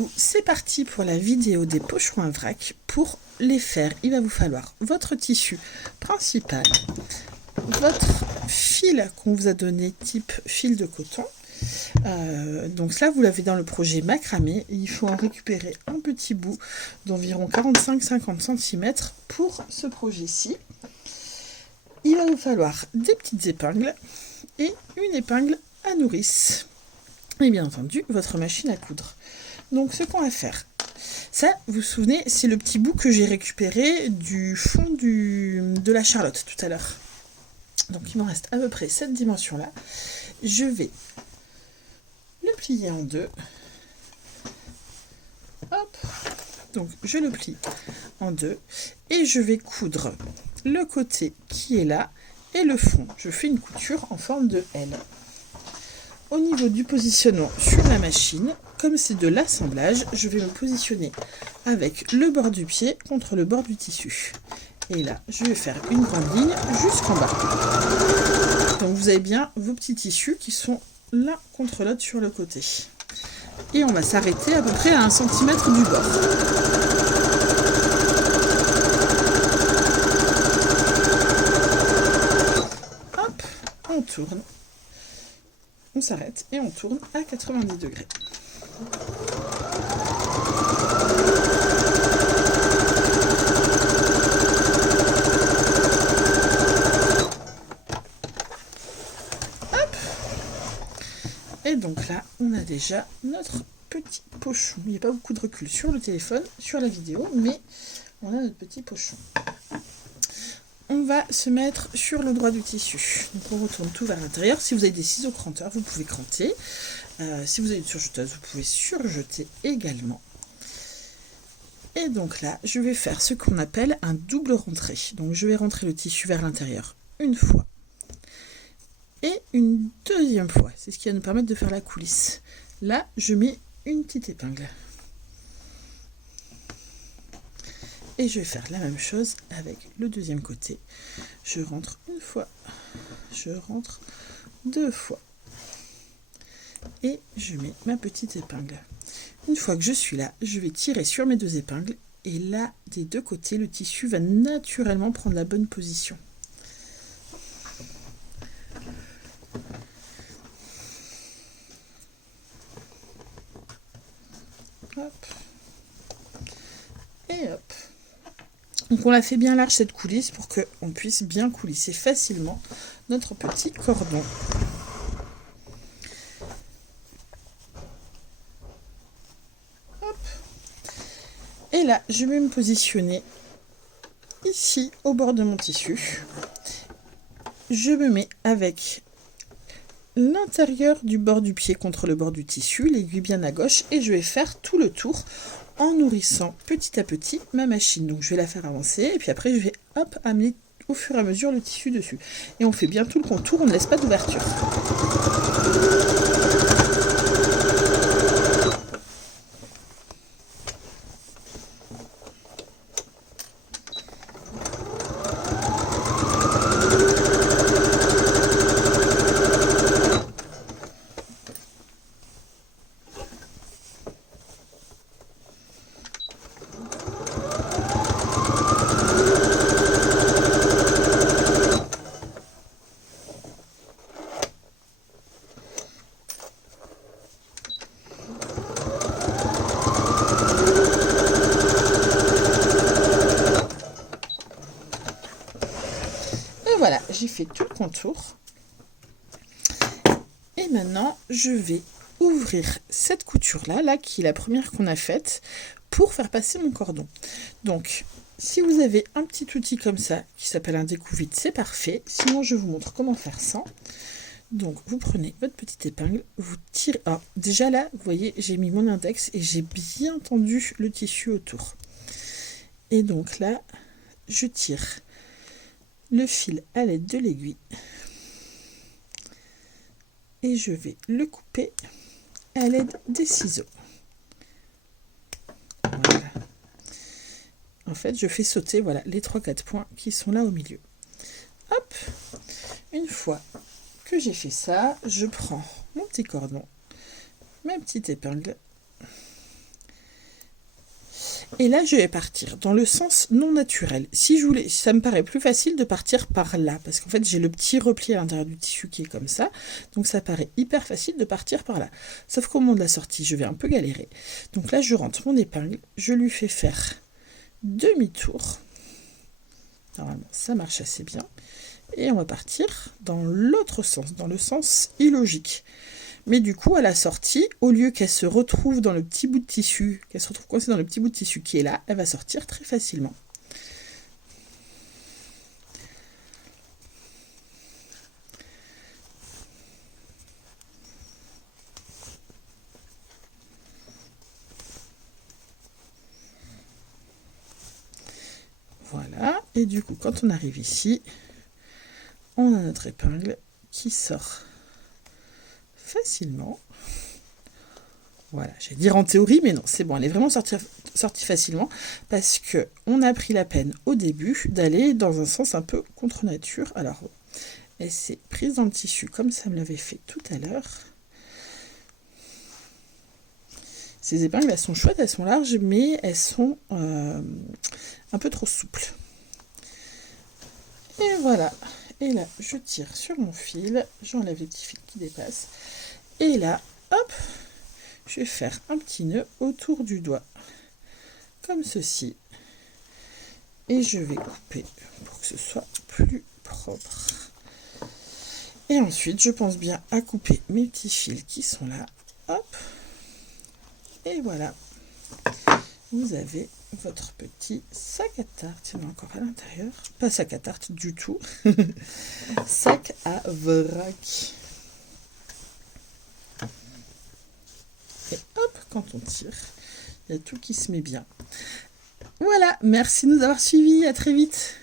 coup, c'est parti pour la vidéo des pocherons à vrac. Pour les faire, il va vous falloir votre tissu principal, votre fil qu'on vous a donné type fil de coton. Donc là, vous l'avez dans le projet macramé. Il faut en récupérer un petit bout d'environ 45-50 cm pour ce projet-ci. Il va vous falloir des petites épingles et une épingle à nourrice. Et bien entendu, votre machine à coudre. Donc ce qu'on va faire, ça, vous vous souvenez, c'est le petit bout que j'ai récupéré du fond de la Charlotte tout à l'heure. Donc il m'en reste à peu près cette dimension-là. Je vais le plier en deux. Hop. Donc je le plie en deux et je vais coudre le côté qui est là et le fond. Je fais une couture en forme de L. Au niveau du positionnement sur la machine, comme c'est de l'assemblage, je vais me positionner avec le bord du pied contre le bord du tissu. Et là, je vais faire une grande ligne jusqu'en bas. Donc vous avez bien vos petits tissus qui sont l'un contre l'autre sur le côté. Et on va s'arrêter à peu près à 1 cm du bord. Hop, on tourne. On s'arrête et on tourne à 90 degrés. Hop. Et donc là, on a déjà notre petit pochon. Il n'y a pas beaucoup de recul sur le téléphone, sur la vidéo, mais on a notre petit pochon. On va se mettre sur le droit du tissu. Donc on retourne tout vers l'intérieur. Si vous avez des ciseaux cranteurs, vous pouvez cranter. Si vous avez une surjeteuse, vous pouvez surjeter également. Et donc là, je vais faire ce qu'on appelle un double rentré. Donc je vais rentrer le tissu vers l'intérieur une fois. Et une deuxième fois. C'est ce qui va nous permettre de faire la coulisse. Là, je mets une petite épingle. Et je vais faire la même chose avec le deuxième côté. Je rentre une fois, je rentre deux fois. Et je mets ma petite épingle. Une fois que je suis là, je vais tirer sur mes deux épingles. Et là, des deux côtés, le tissu va naturellement prendre la bonne position. Hop. Et hop. Donc on la fait bien large cette coulisse pour qu'on puisse bien coulisser facilement notre petit cordon. Hop. Et là, je vais me positionner ici au bord de mon tissu. Je me mets avec l'intérieur du bord du pied contre le bord du tissu, l'aiguille bien à gauche, et je vais faire tout le tour en nourrissant petit à petit ma machine. Donc je vais la faire avancer et puis après je vais hop amener au fur et à mesure le tissu dessus. Et on fait bien tout le contour, on ne laisse pas d'ouverture. Voilà, j'ai fait tout le contour. Et maintenant, je vais ouvrir cette couture-là, qui est la première qu'on a faite, pour faire passer mon cordon. Donc, si vous avez un petit outil comme ça, qui s'appelle un découvite, c'est parfait. Sinon, je vous montre comment faire sans. Donc, vous prenez votre petite épingle, vous tirez... Alors, déjà là, vous voyez, j'ai mis mon index et j'ai bien tendu le tissu autour. Et donc là, je tire le fil à l'aide de l'aiguille et je vais le couper à l'aide des ciseaux. Voilà. En fait, je fais sauter les 3-4 points qui sont là au milieu. Hop. Une fois que j'ai fait ça, je prends mon petit cordon, ma petite épingle Et là, je vais partir dans le sens non naturel. Si je voulais, ça me paraît plus facile de partir par là, parce qu'en fait, j'ai le petit repli à l'intérieur du tissu qui est comme ça, donc ça paraît hyper facile de partir par là. Sauf qu'au moment de la sortie, je vais un peu galérer. Donc là, je rentre mon épingle, je lui fais faire demi-tour. Normalement, ça marche assez bien. Et on va partir dans l'autre sens, dans le sens illogique. Mais du coup, à la sortie, au lieu qu'elle se retrouve dans le petit bout de tissu, qu'elle se retrouve coincée dans le petit bout de tissu qui est là, elle va sortir très facilement. Voilà, et du coup, quand on arrive ici, on a notre épingle qui sort facilement. Voilà, je vais dire en théorie, mais non, c'est bon, elle est vraiment sortie facilement parce qu'on a pris la peine au début d'aller dans un sens un peu contre nature. Alors, elle s'est prise dans le tissu comme ça me l'avait fait tout à l'heure. Ces épingles, elles sont chouettes, elles sont larges, mais elles sont un peu trop souples. Et voilà. Et là, je tire sur mon fil, j'enlève les petits fils qui dépassent. Et là, hop, je vais faire un petit nœud autour du doigt, comme ceci. Et je vais couper pour que ce soit plus propre. Et ensuite, je pense bien à couper mes petits fils qui sont là. Hop. Et voilà. Vous avez votre petit sac à tarte. Il y en a encore à l'intérieur. Pas sac à tarte du tout. Sac à vrac. Et hop, quand on tire, il y a tout qui se met bien. Voilà, merci de nous avoir suivis. À très vite.